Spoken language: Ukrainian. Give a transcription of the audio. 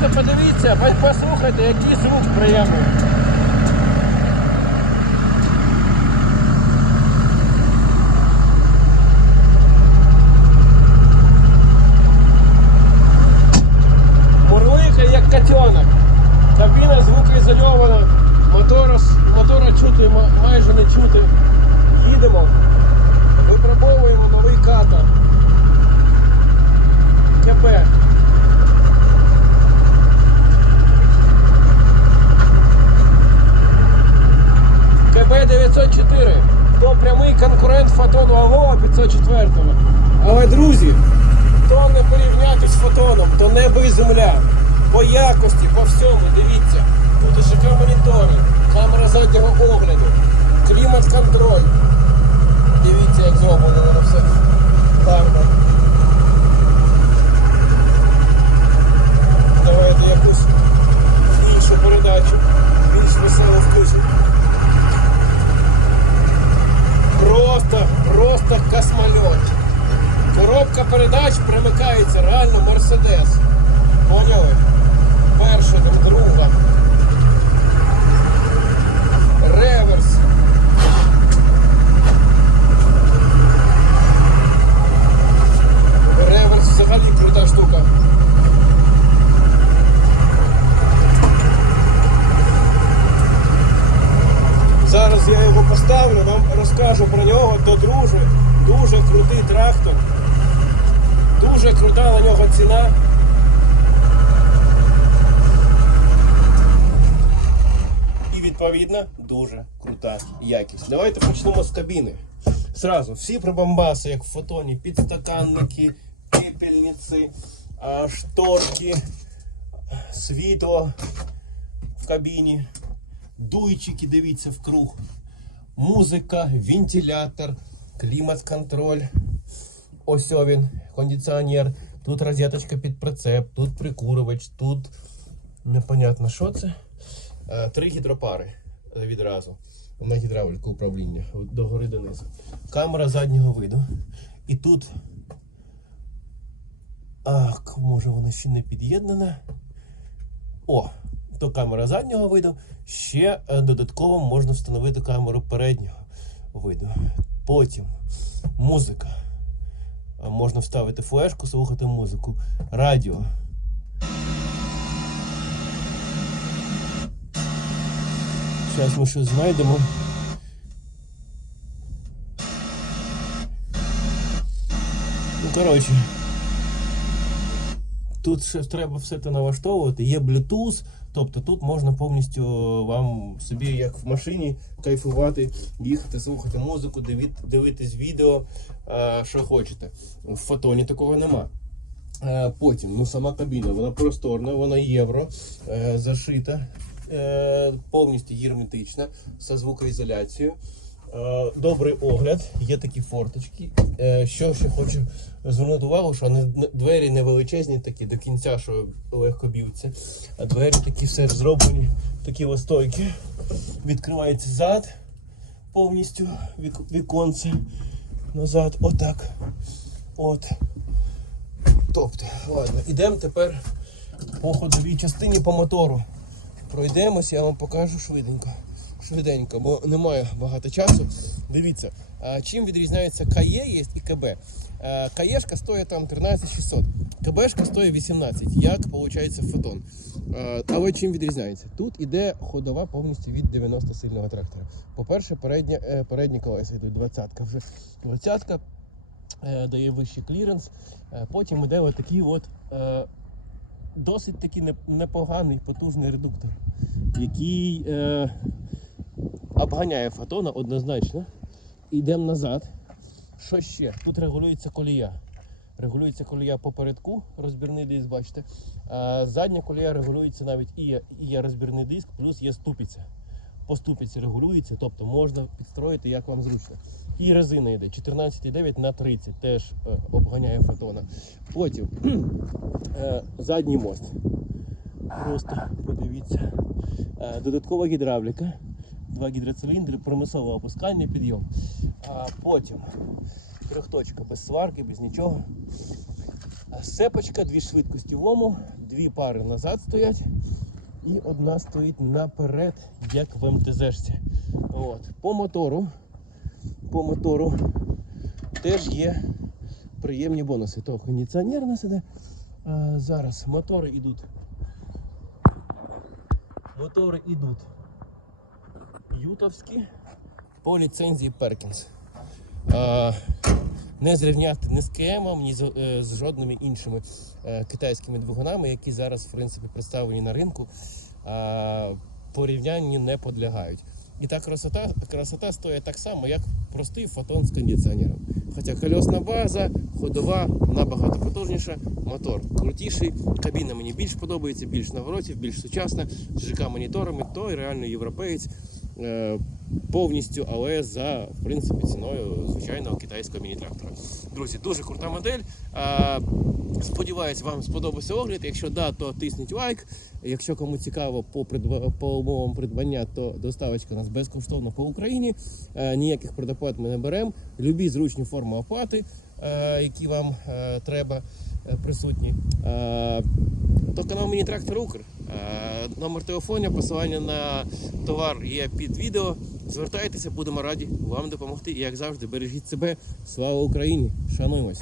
Просто подивіться, послухайте, який звук приємний. 904. То прямий конкурент фотону Авова 504. Але друзі, то не порівняти з фотоном, то небо і земля. По якості, по всьому, дивіться. Тут ШК монітори, камера заднього огляду, клімат-контроль. Дивіться, як зроблено воно все. Гарно. Давайте передач примикається реально Мерседес. Поняли? Перша, там друга. Реверс. Реверс взагалі крута штука. Зараз я його поставлю, вам розкажу про нього, то друже, дуже крутий трактор. Дуже крута на нього ціна. І відповідно дуже крута якість. Давайте почнемо з кабіни. Сразу, всі прибамбаси, як в фотоні, підстаканники, пепельниці, шторки, світло в кабіні, дуйчики, дивіться в круг, музика, вентилятор, клімат-контроль. Ось він, кондиціонер. Тут розеточка під прицеп, тут прикурювач, тут непонятно що це. Е, Три гідропари е, відразу. На гідравліку управління догори донизу. Камера заднього виду. І тут. Ах, може вона ще не під'єднана. О, то камера заднього виду. Ще е, додатково можна встановити камеру переднього виду. Потім музика. Е, Можна вставити флешку, слухати музику. Радіо. Зараз ми щось знайдемо. Ну, коротше. Тут ще треба все це налаштовувати. Є Bluetooth, тобто тут можна повністю вам собі, як в машині, кайфувати, їхати, слухати музику, дивит- дивитись відео, е, що хочете. В фотоні такого нема. Е, Потім, ну сама кабіна, вона просторна, вона євро, е, зашита, е, повністю герметична, зі звукоізоляцією. Е, Добрий огляд, є такі форточки. Е, Що ще хочу звернути увагу, що двері не величезні, такі до кінця, що легко б'ються. А двері такі все зроблені, такі ось стойкі. Відкривається зад повністю, вік- віконце назад. Отак. От. Тобто, ладно, ідемо тепер по ходовій частині по мотору. Пройдемось, я вам покажу швиденько. Швиденько, бо немає багато часу. Дивіться, чим відрізняється КАЄ є і КБ. А, КАЄшка стоїть там 13600, КБшка стоїть 18, як виходить фотон. Але чим відрізняється? Тут іде ходова повністю від 90 сильного трактора. По-перше, передня, е, передні колеса йдуть 20 вже. 20 е, дає вищий кліренс. Е, Потім іде ось такий от е, досить таки непоганий потужний редуктор, який е, обганяє фотона однозначно. Йдемо назад. Що ще? Тут регулюється колія. Регулюється колія попередку, розбірний диск, бачите. А задня колія регулюється навіть і є, і є розбірний диск, плюс є ступиця. По ступиці регулюється, тобто можна підстроїти як вам зручно. І резина йде 14,9 на 30, теж е, обганяє фотона. Потім е, задній мост. Просто подивіться. Е, додаткова гідравліка. Два гідроциліндри, примусове опускання, підйом. А потім трьохточка без сварки, без нічого. Сепочка, дві швидкості в ому, дві пари назад стоять. І одна стоїть наперед, як в МТЗшці. От. По мотору, по мотору теж є приємні бонуси. То кондиціонер нас іде. Зараз мотори йдуть. Мотори йдуть ютовські по ліцензії. А, не зрівняти ні з КМом, ні з, е, з жодними іншими е, китайськими двигунами, які зараз в принципі представлені на ринку, а, порівнянню не підлягають. І та красота, красота стоїть так само, як простий фотон з кондиціонером. Хоча кольосна база, ходова набагато потужніша, мотор крутіший, кабіна мені більш подобається, більш наворотів, більш сучасна, з ЖК-моніторами, той реально європеєць. Е, Повністю, але за в принципі ціною звичайного китайського міні-трактора. Друзі, дуже крута модель. Сподіваюсь, вам сподобався огляд. Якщо да, то тисніть лайк. Якщо кому цікаво по придба... по умовам придбання, то доставочка у нас безкоштовно по Україні. Е, ніяких предоплат ми не беремо. Любі зручні форми оплати, е, які вам е, треба, е, присутні. Е, то канал Міні Трактор Укр. Е, Номер телефону, посилання на товар є під відео. Звертайтеся, будемо раді вам допомогти. І як завжди, бережіть себе. Слава Україні! Шануємось!